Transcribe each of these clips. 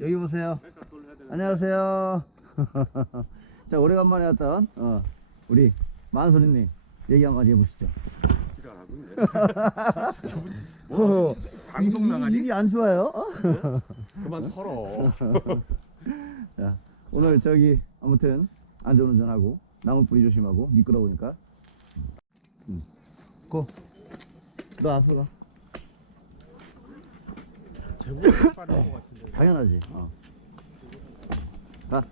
여기 보세요. 안녕하세요. 자, 오래간만에 왔던 우리 만소리님 얘기 한마디 해보시죠. 뭐 방송 나가니? 일이 안 좋아요? 그만 털어. 자, 오늘 저기 아무튼 안전운전하고 나무 뿌리 조심하고 미끄러우니까. 고. 너 앞으로 가. 제보가 빠른 것 같은데. 당연하지. 가.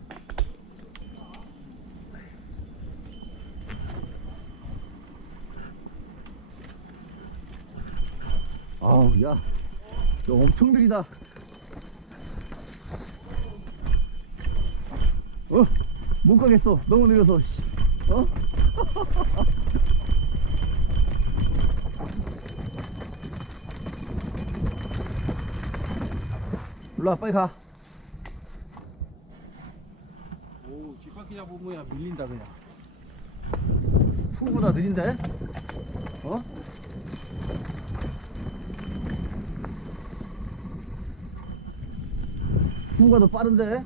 아우, 야, 너 엄청 느리다. 못 가겠어. 너무 느려서. 일로 와, 빨리 가. 오, 뒷바퀴 잡으면 밀린다 그냥. 후보다 느린데? 후보가 더 빠른데?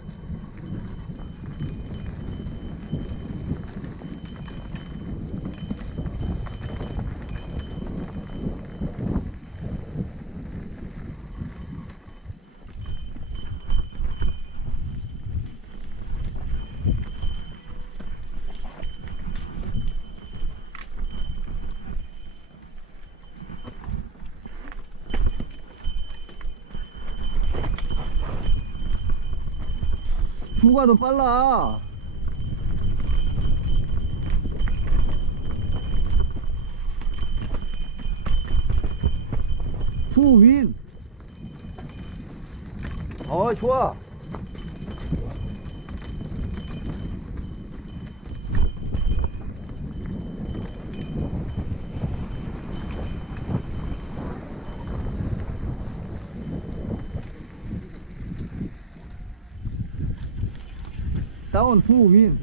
후가 더 빨라. 후 윈. 좋아. 다운 후 윈.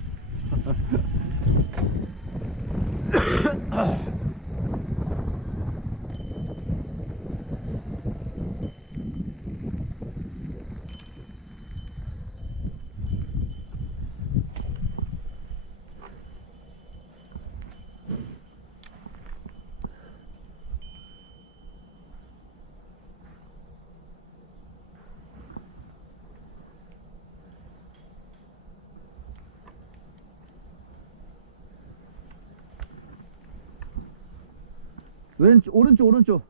왼쪽, 오른쪽.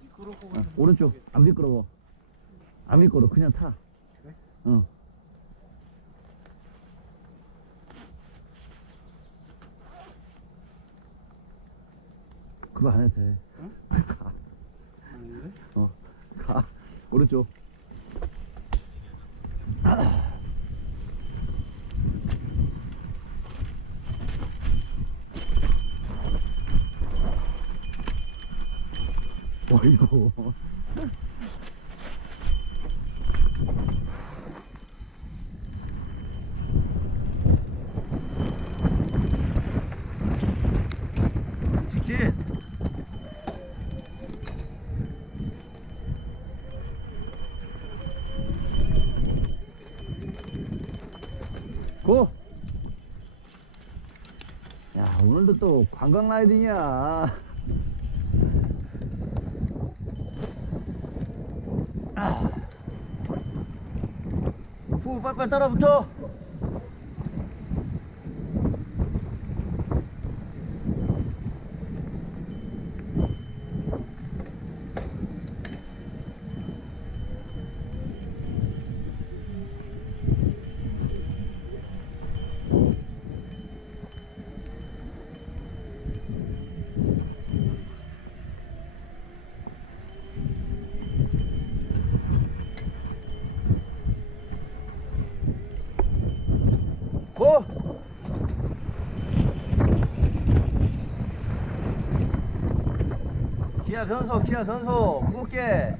미끄럽고 오른쪽. 안 미끄러워. 안 미끄러워. 그냥 타. 그래? 응. 그거 안 해도 돼. 응? 가. 아닌데? 가. 오른쪽. 어이구. 직진. 고. 야, 오늘도 또 관광 라이딩이야. 후, 빨빨 따라붙어. 고! 기아 변속, 무겁게.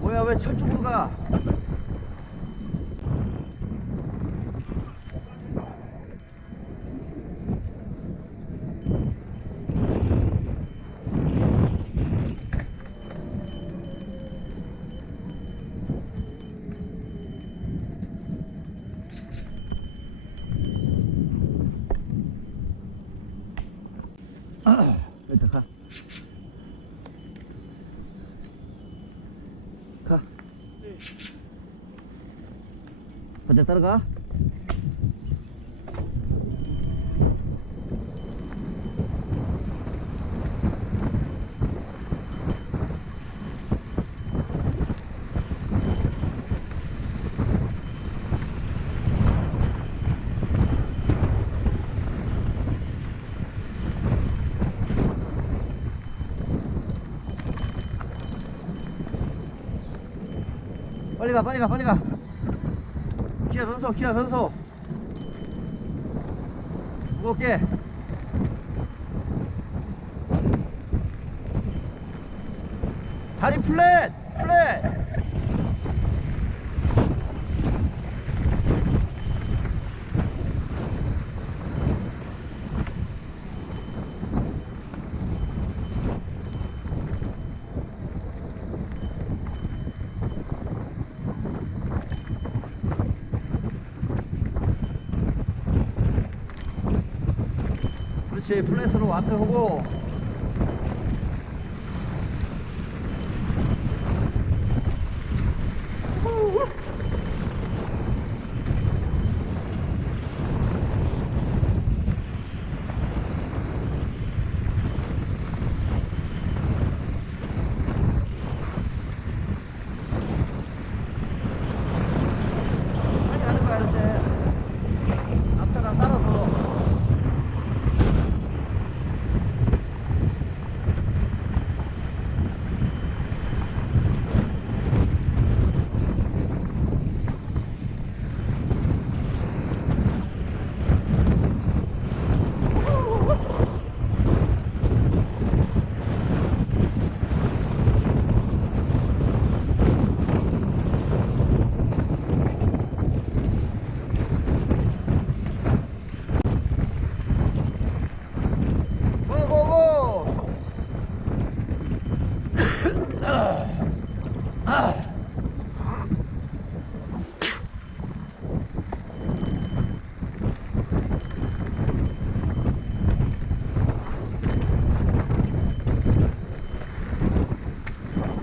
뭐야, 왜 저쪽으로 가? 바짝 따라가. 빨리 가, 빨리 가, 빨리 가. 기아 변속, 기아 변속. 무겁게. 다리 플랫, 플랫. 그렇지, 플랫으로 앞에 오고. 빨리 가는 거야, 이제. 앞차랑 따라서.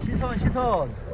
시선, 시선.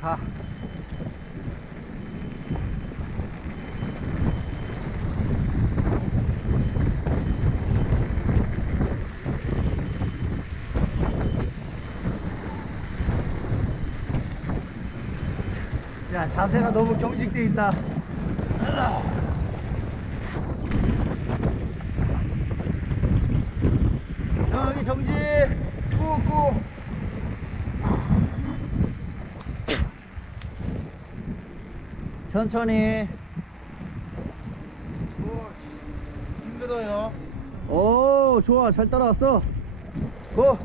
가. 야, 자세가 너무 경직돼 있다. 저기 정지. 꾹꾹. 천천히. 힘들어요. 오, 좋아. 잘 따라왔어. 고.